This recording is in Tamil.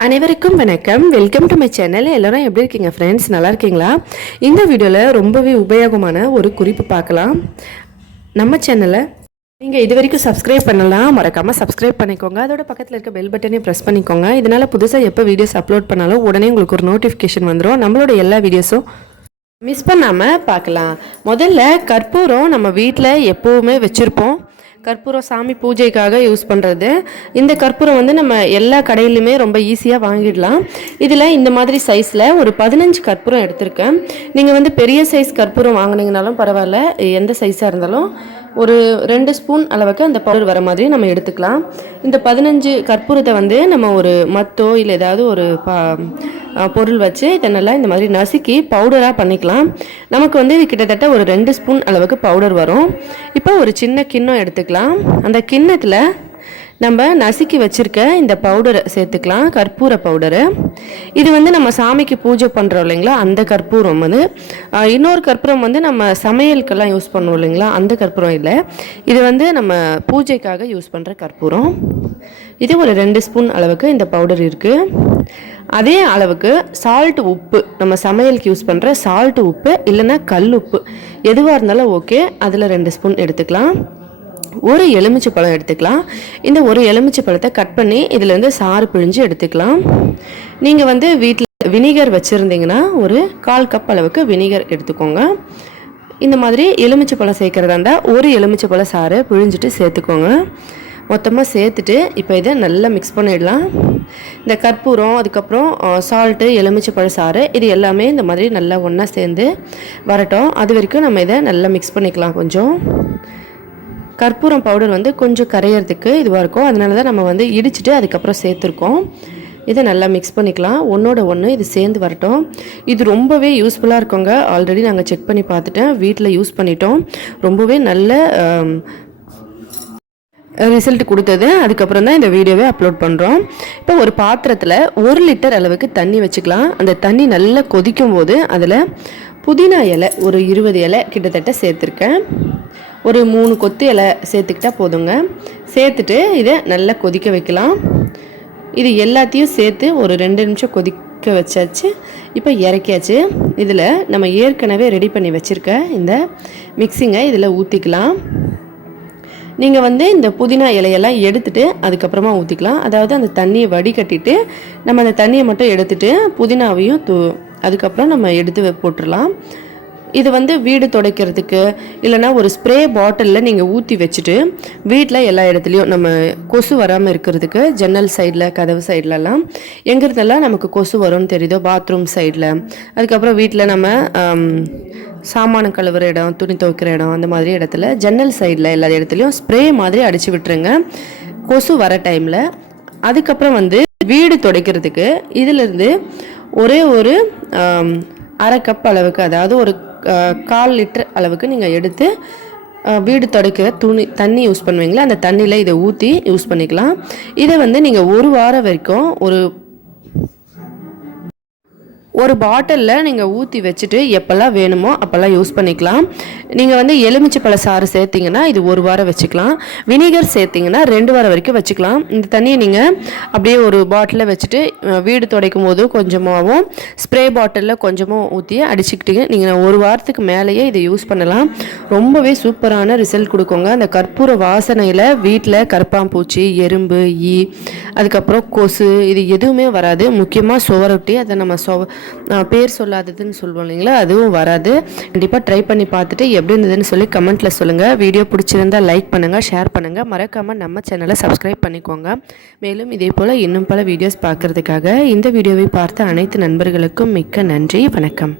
அனைவருக்கும் வணக்கம். Welcome to my channel. எல்லாரும் எப்படி இருக்கீங்க ஃப்ரெண்ட்ஸ்? நல்லா இருக்கீங்களா? இந்த வீடியோவில் ரொம்பவே உபயோகமான ஒரு குறிப்பு பார்க்கலாம். நம்ம சேனலை நீங்கள் இது வரைக்கும் சப்ஸ்கிரைப் பண்ணலாம், மறக்காமல் சப்ஸ்கிரைப் பண்ணிக்கோங்க. அதோட பக்கத்தில் இருக்க பெல் பட்டனையும் ப்ரெஸ் பண்ணிக்கோங்க. இதனால் புதுசாக எப்போ வீடியோஸ் அப்லோட் பண்ணாலும் உடனே உங்களுக்கு ஒரு நோட்டிஃபிகேஷன் வந்துடும். நம்மளோட எல்லா வீடியோஸும் மிஸ் பண்ணாமல் பார்க்கலாம். முதல்ல கற்பூரம் நம்ம வீட்டில் எப்போவுமே வச்சுருப்போம். கற்பூரம் சாமி பூஜைக்காக யூஸ் பண்ணுறது. இந்த கற்பூரம் வந்து நம்ம எல்லா கடையிலுமே ரொம்ப ஈஸியாக வாங்கிடலாம். இதில் இந்த மாதிரி சைஸில் ஒரு 15 கற்பூரம் எடுத்திருக்கேன். நீங்கள் வந்து பெரிய சைஸ் கற்பூரம் வாங்கினீங்கனாலும் பரவாயில்ல, எந்த சைஸாக இருந்தாலும் ஒரு 2 ஸ்பூன் அளவுக்கு அந்த பவுடர் வர மாதிரி நம்ம எடுத்துக்கலாம். இந்த 15 கற்பூரத்தை வந்து நம்ம ஒரு மத்தோ இல்லை ஏதாவது ஒரு பொருள் வச்சு இதை நல்லா இந்த மாதிரி நசுக்கி பவுடராக பண்ணிக்கலாம். நமக்கு வந்து இது கிட்டத்தட்ட ஒரு 2 ஸ்பூன் அளவுக்கு பவுடர் வரும். இப்போ ஒரு சின்ன கிண்ணம் எடுத்துக்கலாம். அந்த கிண்ணத்தில் நம்ம நசுக்கி வச்சுருக்க இந்த பவுடரை சேர்த்துக்கலாம், கற்பூர பவுடரு. இது வந்து நம்ம சாமிக்கு பூஜை பண்ணுறோம் இல்லைங்களா, அந்த கற்பூரம் வந்து. இன்னொரு கற்பூரம் வந்து நம்ம சமையலுக்கெல்லாம் யூஸ் பண்ணுவோம் இல்லைங்களா, அந்த கற்பூரம் இல்லை. இது வந்து நம்ம பூஜைக்காக யூஸ் பண்ணுற கற்பூரம். இது ஒரு 2 ஸ்பூன் அளவுக்கு இந்த பவுடர் இருக்குது. அதே அளவுக்கு சால்ட் உப்பு, நம்ம சமையலுக்கு யூஸ் பண்ணுற சால்ட் உப்பு இல்லைன்னா கல் உப்பு எதுவாக இருந்தாலும் ஓகே, அதில் 2 ஸ்பூன் எடுத்துக்கலாம். ஒரு எலுமிச்சை பழம் எடுத்துக்கலாம். இந்த ஒரு எலுமிச்சை பழத்தை கட் பண்ணி இதில் வந்து சாறு பிழிஞ்சு எடுத்துக்கலாம். நீங்கள் வந்து வீட்டில் வினிகர் வச்சுருந்தீங்கன்னா ஒரு 1/4 கப் அளவுக்கு வினிகர் எடுத்துக்கோங்க. இந்த மாதிரி எலுமிச்சை பழம் சேர்க்குறதா இருந்தால் ஒரு எலுமிச்சை பழம் சாறு பிழிஞ்சிட்டு சேர்த்துக்கோங்க. மொத்தமாக சேர்த்துட்டு இப்போ இதை நல்லா மிக்ஸ் பண்ணிடலாம். இந்த கற்பூரம், அதுக்கப்புறம் சால்ட்டு, எலுமிச்சை பழ சாறு, இது எல்லாமே இந்த மாதிரி நல்லா ஒன்றா சேர்ந்து வரட்டும். அது வரைக்கும் நம்ம இதை நல்லா மிக்ஸ் பண்ணிக்கலாம். கொஞ்சம் கற்பூரம் பவுடர் வந்து கொஞ்சம் கரையிறதுக்கு இதுவாக இருக்கும், அதனால தான் நம்ம வந்து இடிச்சிட்டு அதுக்கப்புறம் சேர்த்துருக்கோம். இதை நல்லா மிக்ஸ் பண்ணிக்கலாம். ஒன்றோட ஒன்று இது சேர்ந்து வரட்டும். இது ரொம்பவே யூஸ்ஃபுல்லாக இருக்குங்க. ஆல்ரெடி நாங்கள் செக் பண்ணி பார்த்துட்டேன், வீட்டில் யூஸ் பண்ணிட்டோம். ரொம்பவே நல்ல ரிசல்ட் கொடுத்தது. அதுக்கப்புறம் தான் இந்த வீடியோவை அப்லோட் பண்ணுறோம். இப்போ ஒரு பாத்திரத்தில் 1 லிட்டர் அளவுக்கு தண்ணி வச்சுக்கலாம். அந்த தண்ணி நல்லா கொதிக்கும் போது அதில் புதினா இலை ஒரு 20 இலை கிட்டத்தட்ட சேர்த்துருக்கேன். ஒரு 3 கொத்து இலை சேர்த்துக்கிட்டால் போதுங்க. சேர்த்துட்டு இதை நல்லா கொதிக்க வைக்கலாம். இது எல்லாத்தையும் சேர்த்து ஒரு 2 நிமிஷம் கொதிக்க வச்சாச்சு. இப்போ இறக்கியாச்சு. இதில் நம்ம ஏற்கனவே ரெடி பண்ணி வச்சுருக்க இந்த மிக்சிங்கை இதில் ஊற்றிக்கலாம். நீங்கள் வந்து இந்த புதினா இலையெல்லாம் எடுத்துகிட்டு அதுக்கப்புறமா ஊற்றிக்கலாம். அதாவது அந்த தண்ணியை வடிகட்டிட்டு நம்ம அந்த தண்ணியை மட்டும் எடுத்துகிட்டு புதினாவையும் அதுக்கப்புறம் நம்ம எடுத்து போட்டுடலாம். இது வந்து வீடு துடைக்கிறதுக்கு இல்லைனா ஒரு ஸ்ப்ரே பாட்டிலில் நீங்கள் ஊற்றி வச்சுட்டு வீட்டில் எல்லா இடத்துலையும் நம்ம கொசு வராமல் இருக்கிறதுக்கு ஜன்னல் சைடில், கதவு சைட்லலாம் எங்கிறதெல்லாம் நமக்கு கொசு வரும்னு தெரியுதோ, பாத்ரூம் சைடில், அதுக்கப்புறம் வீட்டில் நம்ம சாமான கழுவுற இடம், துணி துவைக்கிற இடம், அந்த மாதிரி இடத்துல ஜன்னல் சைடில் எல்லா இடத்துலையும் ஸ்ப்ரே மாதிரி அடித்து விட்டுருங்க கொசு வர டைமில். அதுக்கப்புறம் வந்து வீடு துடைக்கிறதுக்கு இதிலிருந்து ஒரே ஒரு 1/2 கப் அளவுக்கு, அதாவது ஒரு 1/4 லிட்டர் அளவுக்கு நீங்கள் எடுத்து வீடு துடைக்கிற தண்ணி யூஸ் பண்ணுவீங்களா, அந்த தண்ணியில் இதை ஊற்றி யூஸ் பண்ணிக்கலாம். இதை வந்து நீங்கள் 1 வாரம் வரைக்கும் ஒரு பாட்டிலில் நீங்கள் ஊற்றி வச்சுட்டு எப்போல்லாம் வேணுமோ அப்போல்லாம் யூஸ் பண்ணிக்கலாம். நீங்கள் வந்து எலுமிச்சை பழ சாறு சேர்த்திங்கன்னா இது 1 வாரம் வச்சுக்கலாம். வினிகர் சேர்த்திங்கன்னா 2 வாரம் வரைக்கும் வச்சுக்கலாம். இந்த தண்ணியை நீங்கள் அப்படியே ஒரு பாட்டிலில் வச்சுட்டு வீடு துடைக்கும் போது கொஞ்சமாகவும் ஸ்ப்ரே பாட்டிலில் கொஞ்சமாக ஊற்றி அடிச்சுக்கிட்டீங்க நீங்கள் 1 வாரத்துக்கு மேலேயே இதை யூஸ் பண்ணலாம். ரொம்பவே சூப்பரான ரிசல்ட் கொடுக்குங்க. அந்த கற்பூர வாசனையில் வீட்டில் கரப்பாம்பூச்சி, எறும்பு, ஈ, அதுக்கப்புறம் கொசு இது எதுவுமே வராது. முக்கியமாக சுவரொட்டி, அதை நம்ம பேர் சொல்லாததுன்னு சொல்லுவோம் இல்லைங்களா, அதுவும் வராது. கண்டிப்பாக ட்ரை பண்ணி பார்த்துட்டு எப்படி இருந்ததுன்னு சொல்லி கமெண்ட்டில் சொல்லுங்கள். வீடியோ பிடிச்சிருந்தால் லைக் பண்ணுங்கள், ஷேர் பண்ணுங்கள், மறக்காமல் நம்ம சேனலை சப்ஸ்கிரைப் பண்ணிக்கோங்க. மேலும் இதே போல் இன்னும் பல வீடியோஸ் பார்க்குறதுக்காக இந்த வீடியோவை பார்த்த அனைத்து நண்பர்களுக்கும் மிக்க நன்றி. வணக்கம்.